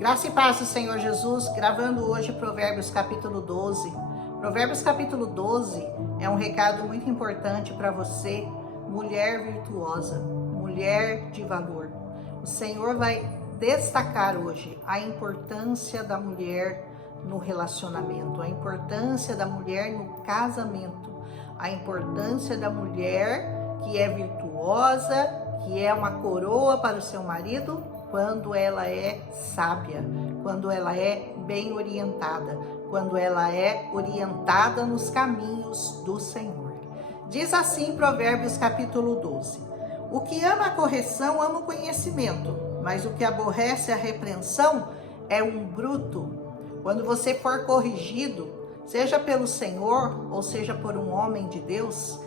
Graça e paz do Senhor Jesus, gravando hoje Provérbios capítulo 12. Provérbios capítulo 12 é um recado muito importante para você, mulher virtuosa, mulher de valor. O Senhor vai destacar hoje a importância da mulher no relacionamento, a importância da mulher no casamento, a importância da mulher que é virtuosa, que é uma coroa para o seu marido, quando ela é sábia, quando ela é bem orientada, quando ela é orientada nos caminhos do Senhor. Diz assim Provérbios capítulo 12: o que ama a correção ama o conhecimento, mas o que aborrece a repreensão é um bruto. Quando você for corrigido, seja pelo Senhor ou seja por um homem de Deus,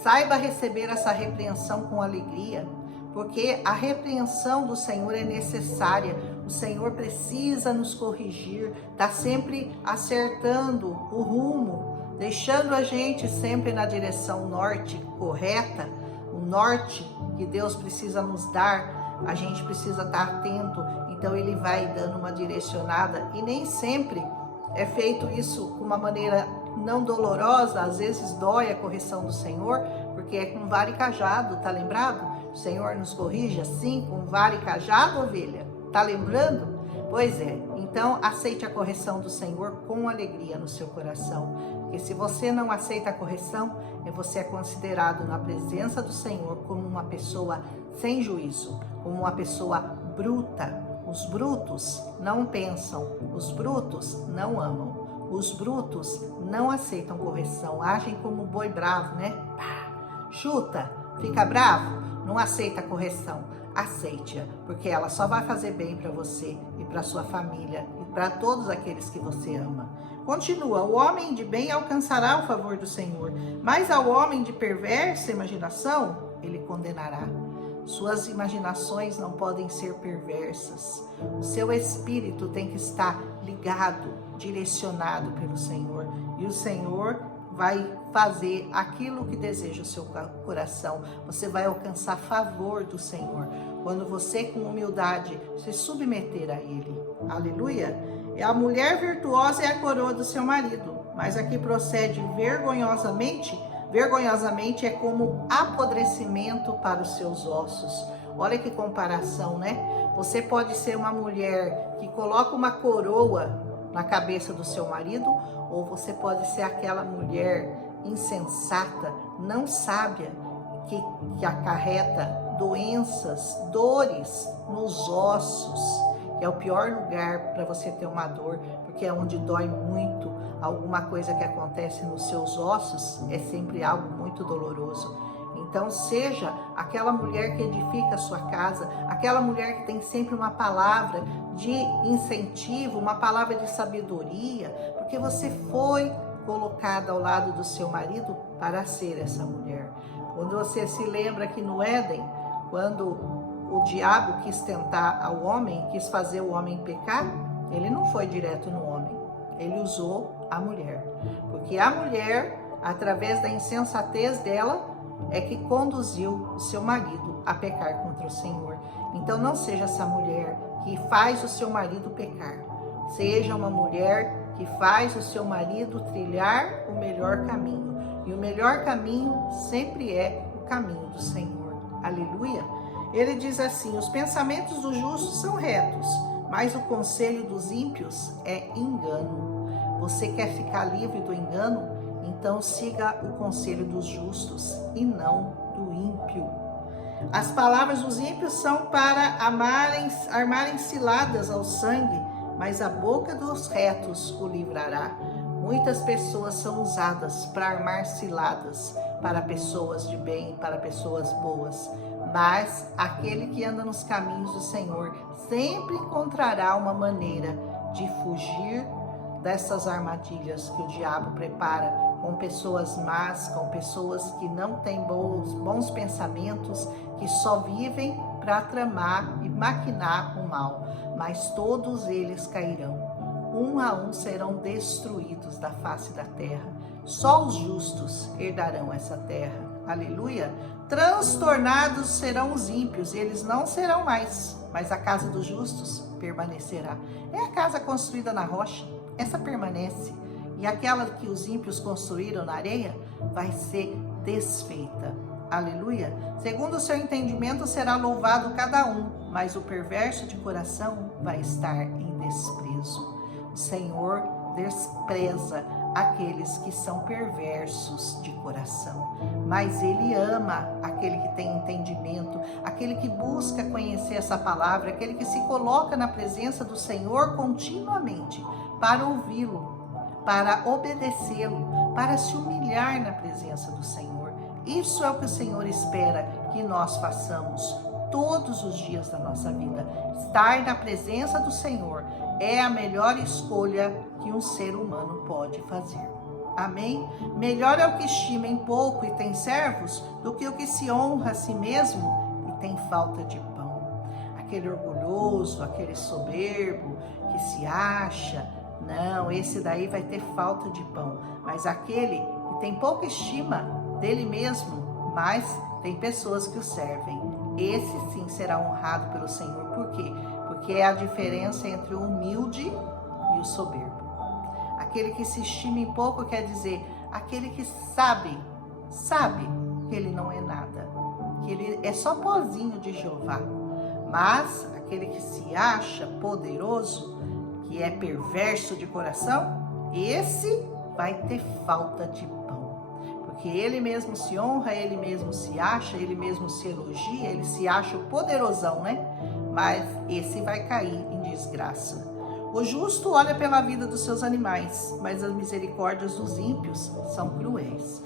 saiba receber essa repreensão com alegria, porque a repreensão do Senhor é necessária. O Senhor precisa nos corrigir, está sempre acertando o rumo, deixando a gente sempre na direção norte correta, o norte que Deus precisa nos dar. A gente precisa estar atento, então Ele vai dando uma direcionada, e nem sempre é feito isso com uma maneira não dolorosa. Às vezes dói a correção do Senhor, porque é com vara e cajado, tá lembrado? O Senhor nos corrige assim, com vara e cajado, ovelha, tá lembrando? Pois é, então aceite a correção do Senhor com alegria no seu coração, porque se você não aceita a correção, você é considerado na presença do Senhor como uma pessoa sem juízo, como uma pessoa bruta. Os brutos não pensam, os brutos não amam, os brutos não aceitam correção, agem como boi bravo, né? Pá, chuta, fica bravo, não aceita a correção. Aceite-a, porque ela só vai fazer bem para você e para sua família e para todos aqueles que você ama. Continua: o homem de bem alcançará o favor do Senhor, mas ao homem de perversa imaginação ele condenará. Suas imaginações não podem ser perversas. O seu espírito tem que estar ligado, direcionado pelo Senhor. E o Senhor vai fazer aquilo que deseja o seu coração. Você vai alcançar favor do Senhor quando você, com humildade, se submeter a Ele. Aleluia! A mulher virtuosa é a coroa do seu marido, mas a que procede vergonhosamente é como apodrecimento para os seus ossos. Olha que comparação, né? Você pode ser uma mulher que coloca uma coroa na cabeça do seu marido, ou você pode ser aquela mulher insensata, não sábia, que acarreta doenças, dores nos ossos, que é o pior lugar para você ter uma dor, porque é onde dói muito. Alguma coisa que acontece nos seus ossos é sempre algo muito doloroso. Então seja aquela mulher que edifica a sua casa, aquela mulher que tem sempre uma palavra de incentivo, uma palavra de sabedoria, porque você foi colocada ao lado do seu marido para ser essa mulher. Quando você se lembra que no Éden, quando o diabo quis tentar ao homem, quis fazer o homem pecar, ele não foi direto no homem, ele usou a mulher, porque a mulher, através da insensatez dela, é que conduziu o seu marido a pecar contra o Senhor. Então não seja essa mulher que faz o seu marido pecar. Seja uma mulher que faz o seu marido trilhar o melhor caminho. E o melhor caminho sempre é o caminho do Senhor. Aleluia! Ele diz assim: os pensamentos dos justos são retos, mas o conselho dos ímpios é engano. Você quer ficar livre do engano? Então siga o conselho dos justos e não do ímpio. As palavras dos ímpios são para armarem ciladas ao sangue, mas a boca dos retos o livrará. Muitas pessoas são usadas para armar ciladas para pessoas de bem, para pessoas boas, mas aquele que anda nos caminhos do Senhor sempre encontrará uma maneira de fugir dessas armadilhas que o diabo prepara com pessoas más, com pessoas que não têm bons pensamentos, que só vivem para tramar e maquinar o mal, mas todos eles cairão. Um a um serão destruídos da face da terra. Só os justos herdarão essa terra. Aleluia! Transtornados serão os ímpios, eles não serão mais, mas a casa dos justos permanecerá. É a casa construída na rocha, essa permanece. E aquela que os ímpios construíram na areia vai ser desfeita. Aleluia. Segundo o seu entendimento será louvado cada um, mas o perverso de coração vai estar em desprezo. O Senhor despreza aqueles que são perversos de coração, mas Ele ama aquele que tem entendimento, aquele que busca conhecer essa palavra, aquele que se coloca na presença do Senhor continuamente para ouvi-lo, para obedecê-lo, para se humilhar na presença do Senhor. Isso é o que o Senhor espera que nós façamos todos os dias da nossa vida. Estar na presença do Senhor é a melhor escolha que um ser humano pode fazer. Amém? Melhor é o que estima em pouco e tem servos do que o que se honra a si mesmo e tem falta de pão. Aquele orgulhoso, aquele soberbo que se acha, não, esse daí vai ter falta de pão. Mas aquele que tem pouca estima dele mesmo, mas tem pessoas que o servem, esse sim será honrado pelo Senhor. Por quê? Porque é a diferença entre o humilde e o soberbo. Aquele que se estima em pouco quer dizer aquele que sabe que ele não é nada, que ele é só pozinho de Jeová. Mas aquele que se acha poderoso, que é perverso de coração, esse vai ter falta de pão. Porque ele mesmo se honra, ele mesmo se acha, ele mesmo se elogia, ele se acha o poderosão, né? Mas esse vai cair em desgraça. O justo olha pela vida dos seus animais, mas as misericórdias dos ímpios são cruéis.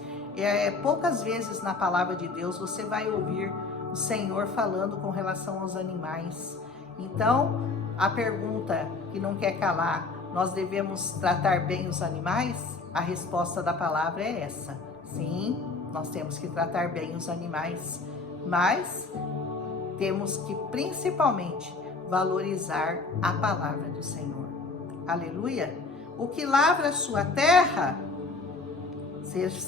Poucas vezes na palavra de Deus você vai ouvir o Senhor falando com relação aos animais. Então, a pergunta que não quer calar, nós devemos tratar bem os animais? A resposta da palavra é essa. Sim, nós temos que tratar bem os animais, mas temos que principalmente valorizar a palavra do Senhor. Aleluia! O que lavra a sua terra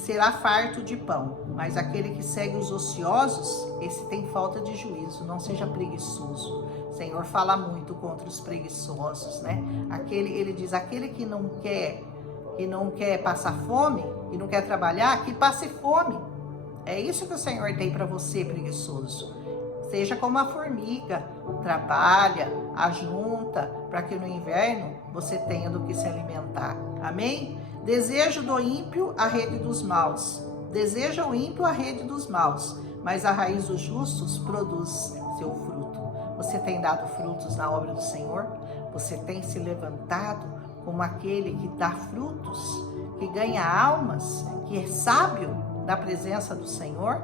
será farto de pão, mas aquele que segue os ociosos, esse tem falta de juízo. Não seja preguiçoso. O Senhor fala muito contra os preguiçosos, né? Ele diz, aquele que não quer passar fome, e não quer trabalhar, que passe fome. É isso que o Senhor tem para você, preguiçoso. Seja como a formiga, trabalha, ajunta, para que no inverno você tenha do que se alimentar. Amém? Desejo do ímpio a rede dos maus. Deseja o ímpio a rede dos maus, mas a raiz dos justos produz seu fruto. Você tem dado frutos na obra do Senhor? Você tem se levantado como aquele que dá frutos, que ganha almas, que é sábio da presença do Senhor?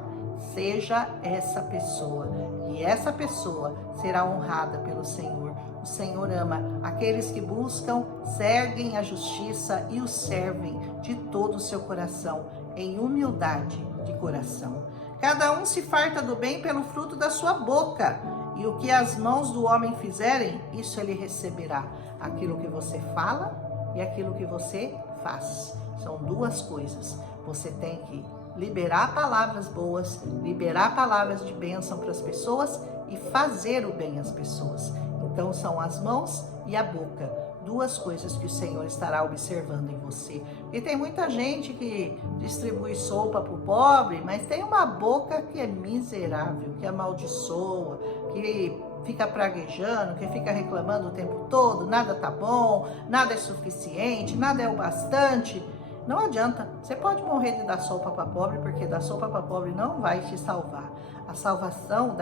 Seja essa pessoa, e essa pessoa será honrada pelo Senhor. O Senhor ama aqueles que buscam, seguem a justiça e o servem de todo o seu coração, em humildade de coração. Cada um se farta do bem pelo fruto da sua boca, e o que as mãos do homem fizerem, isso ele receberá. Aquilo que você fala e aquilo que você faz. São duas coisas. Você tem que liberar palavras boas, liberar palavras de bênção para as pessoas e fazer o bem às pessoas. Então são as mãos e a boca, duas coisas que o Senhor estará observando em você. E tem muita gente que distribui sopa para o pobre, mas tem uma boca que é miserável, que amaldiçoa, que fica praguejando, que fica reclamando o tempo todo, nada tá bom, nada é suficiente, nada é o bastante. Não adianta, você pode morrer de dar sopa para pobre, porque dar sopa para pobre não vai te salvar. A salvação,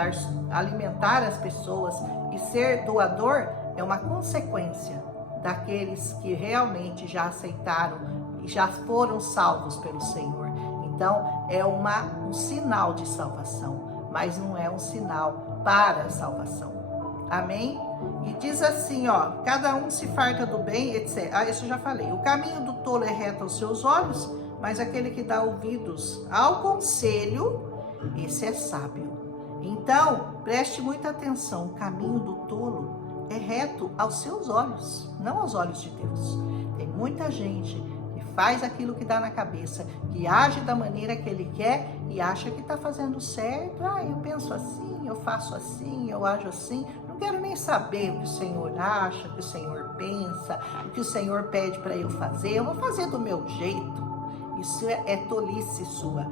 alimentar as pessoas e ser doador é uma consequência daqueles que realmente já aceitaram e já foram salvos pelo Senhor. Então, é um sinal de salvação, mas não é um sinal para a salvação. Amém? E diz assim, ó, cada um se farta do bem, etc. Isso eu já falei. O caminho do tolo é reto aos seus olhos, mas aquele que dá ouvidos ao conselho, esse é sábio. Então, preste muita atenção. O caminho do tolo é reto aos seus olhos, não aos olhos de Deus. Tem muita gente que faz aquilo que dá na cabeça, que age da maneira que ele quer e acha que está fazendo certo. Eu penso assim, eu faço assim, eu ajo assim. Não quero nem saber o que o Senhor acha, o que o Senhor pensa, o que o Senhor pede para eu fazer. Eu vou fazer do meu jeito. Isso é tolice sua.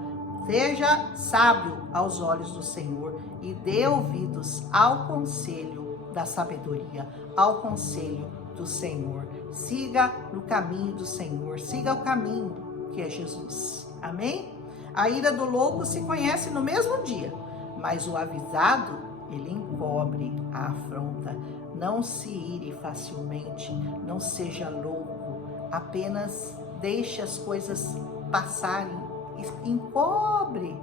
Seja sábio aos olhos do Senhor e dê ouvidos ao conselho da sabedoria, ao conselho do Senhor. Siga no caminho do Senhor, siga o caminho que é Jesus. Amém? A ira do louco se conhece no mesmo dia, mas o avisado, ele encobre a afronta. Não se ire facilmente, não seja louco, apenas deixe as coisas passarem, encobre,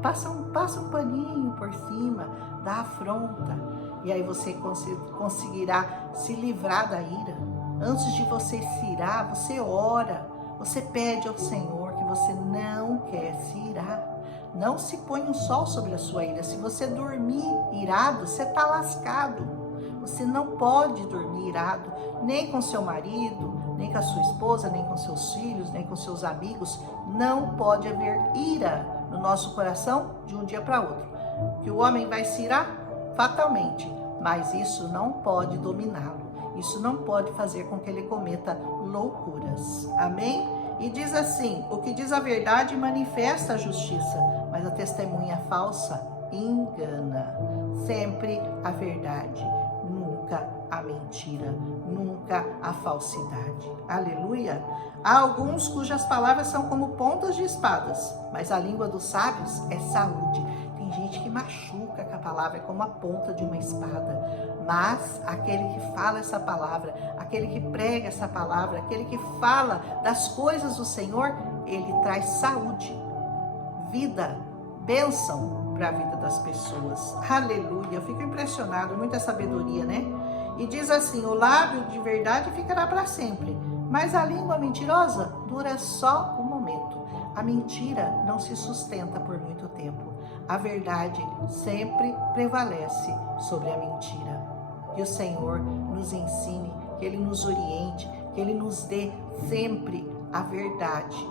passa um paninho por cima da afronta, e aí você conseguirá se livrar da ira. Antes de você se irar, você ora, você pede ao Senhor que você não quer se irar. Não se põe um sol sobre a sua ira. Se você dormir irado, você está lascado. Você não pode dormir irado, nem com seu marido, nem com a sua esposa, nem com seus filhos, nem com seus amigos. Não pode haver ira no nosso coração de um dia para outro. Que o homem vai se irar? Fatalmente. Mas isso não pode dominá-lo. Isso não pode fazer com que ele cometa loucuras. Amém? E diz assim: o que diz a verdade manifesta a justiça, mas a testemunha falsa engana. Sempre a verdade, nunca a mentira, nunca a falsidade. Aleluia! Há alguns cujas palavras são como pontas de espadas, mas a língua dos sábios é saúde. Tem gente que machuca com a palavra, é como a ponta de uma espada. Mas aquele que fala essa palavra, aquele que prega essa palavra, aquele que fala das coisas do Senhor, ele traz saúde, vida, bênção para a vida das pessoas. Aleluia! Eu fico impressionado, muita sabedoria, né? E diz assim: o lábio de verdade ficará para sempre, mas a língua mentirosa dura só um momento. A mentira não se sustenta por muito tempo. A verdade sempre prevalece sobre a mentira. Que o Senhor nos ensine, que Ele nos oriente, que Ele nos dê sempre a verdade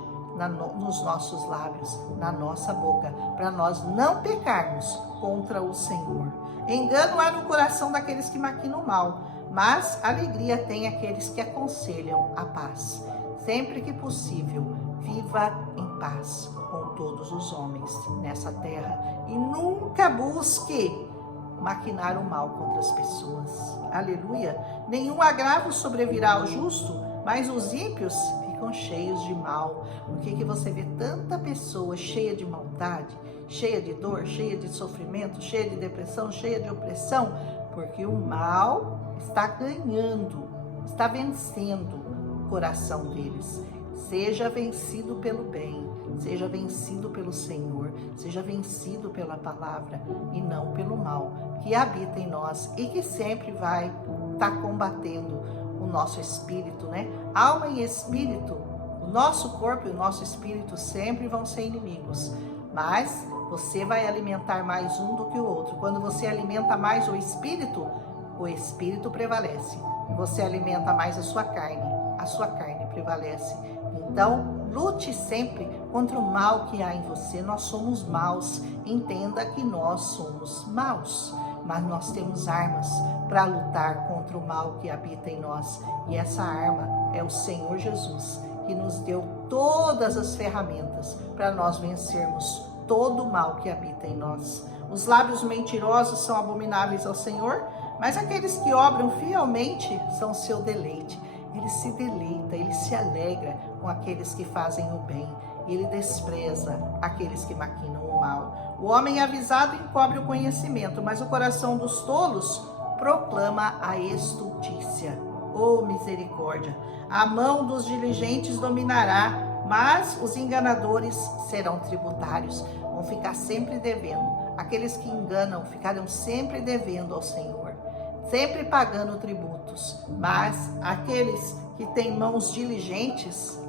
nos nossos lábios, na nossa boca, para nós não pecarmos contra o Senhor. Engano há no coração daqueles que maquinam o mal, mas alegria tem aqueles que aconselham a paz. Sempre que possível, viva em paz com todos os homens nessa terra e nunca busque maquinar o mal contra as pessoas. Aleluia! Nenhum agravo sobrevirá ao justo, mas os ímpios ficam cheios de mal. Por que você vê tanta pessoa cheia de maldade, cheia de dor, cheia de sofrimento, cheia de depressão, cheia de opressão? Porque o mal está ganhando, está vencendo o coração deles. Seja vencido pelo bem, seja vencido pelo Senhor, seja vencido pela palavra e não pelo mal que habita em nós e que sempre vai estar combatendo o nosso espírito, né? Alma e espírito, o nosso corpo e o nosso espírito sempre vão ser inimigos, mas você vai alimentar mais um do que o outro. Quando você alimenta mais o espírito prevalece. Você alimenta mais a sua carne prevalece. Então, lute sempre contra o mal que há em você. Nós somos maus. Entenda que nós somos maus. Mas nós temos armas para lutar contra o mal que habita em nós. E essa arma é o Senhor Jesus, que nos deu todas as ferramentas para nós vencermos todo o mal que habita em nós. Os lábios mentirosos são abomináveis ao Senhor, mas aqueles que obram fielmente são seu deleite. Ele se deleita, ele se alegra com aqueles que fazem o bem. Ele despreza aqueles que maquinam o mal. O homem avisado encobre o conhecimento, mas o coração dos tolos proclama a estultícia. Oh, misericórdia! A mão dos diligentes dominará, mas os enganadores serão tributários. Vão ficar sempre devendo. Aqueles que enganam ficarão sempre devendo ao Senhor, sempre pagando tributos, mas aqueles que têm mãos diligentes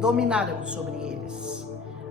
dominarão sobre eles.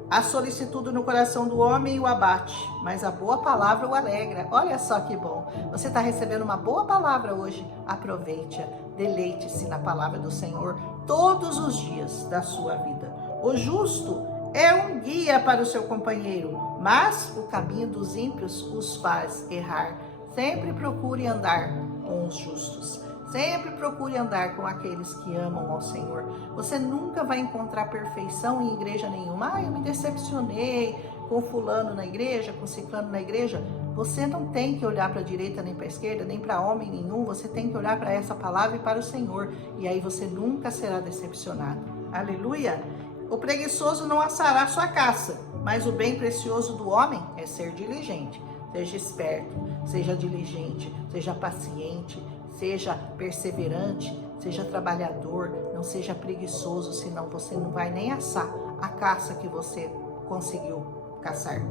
A solicitude no coração do homem o abate, mas a boa palavra o alegra. Olha só que bom, você está recebendo uma boa palavra hoje, aproveite-a, deleite-se na palavra do Senhor todos os dias da sua vida. O justo é um guia para o seu companheiro, mas o caminho dos ímpios os faz errar. Sempre procure andar com os justos. Sempre procure andar com aqueles que amam ao Senhor. Você nunca vai encontrar perfeição em igreja nenhuma. Ah, eu me decepcionei com fulano na igreja, com ciclano na igreja. Você não tem que olhar para a direita nem para a esquerda, nem para homem nenhum. Você tem que olhar para essa palavra e para o Senhor. E aí você nunca será decepcionado. Aleluia! O preguiçoso não assará sua caça, mas o bem precioso do homem é ser diligente. Seja esperto, seja diligente, seja paciente, seja perseverante, seja trabalhador, não seja preguiçoso, senão você não vai nem assar a caça que você conseguiu caçar.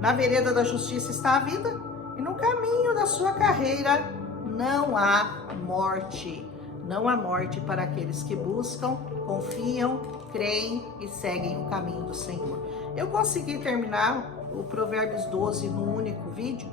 Na vereda da justiça está a vida, e no caminho da sua carreira não há morte. Não há morte para aqueles que buscam, confiam, creem e seguem o caminho do Senhor. Eu consegui terminar o Provérbios 12 num único vídeo.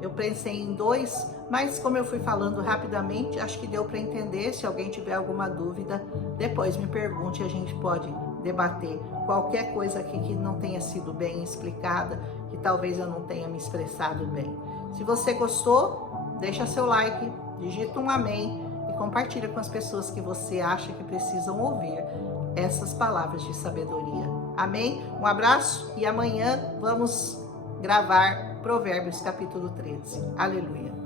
Eu pensei em 2, mas como eu fui falando rapidamente, acho que deu para entender. Se alguém tiver alguma dúvida, depois me pergunte, a gente pode debater qualquer coisa aqui que não tenha sido bem explicada, que talvez eu não tenha me expressado bem. Se você gostou, deixa seu like, digita um amém e compartilha com as pessoas que você acha que precisam ouvir essas palavras de sabedoria. Amém? Um abraço e amanhã vamos gravar Provérbios capítulo 13. Aleluia.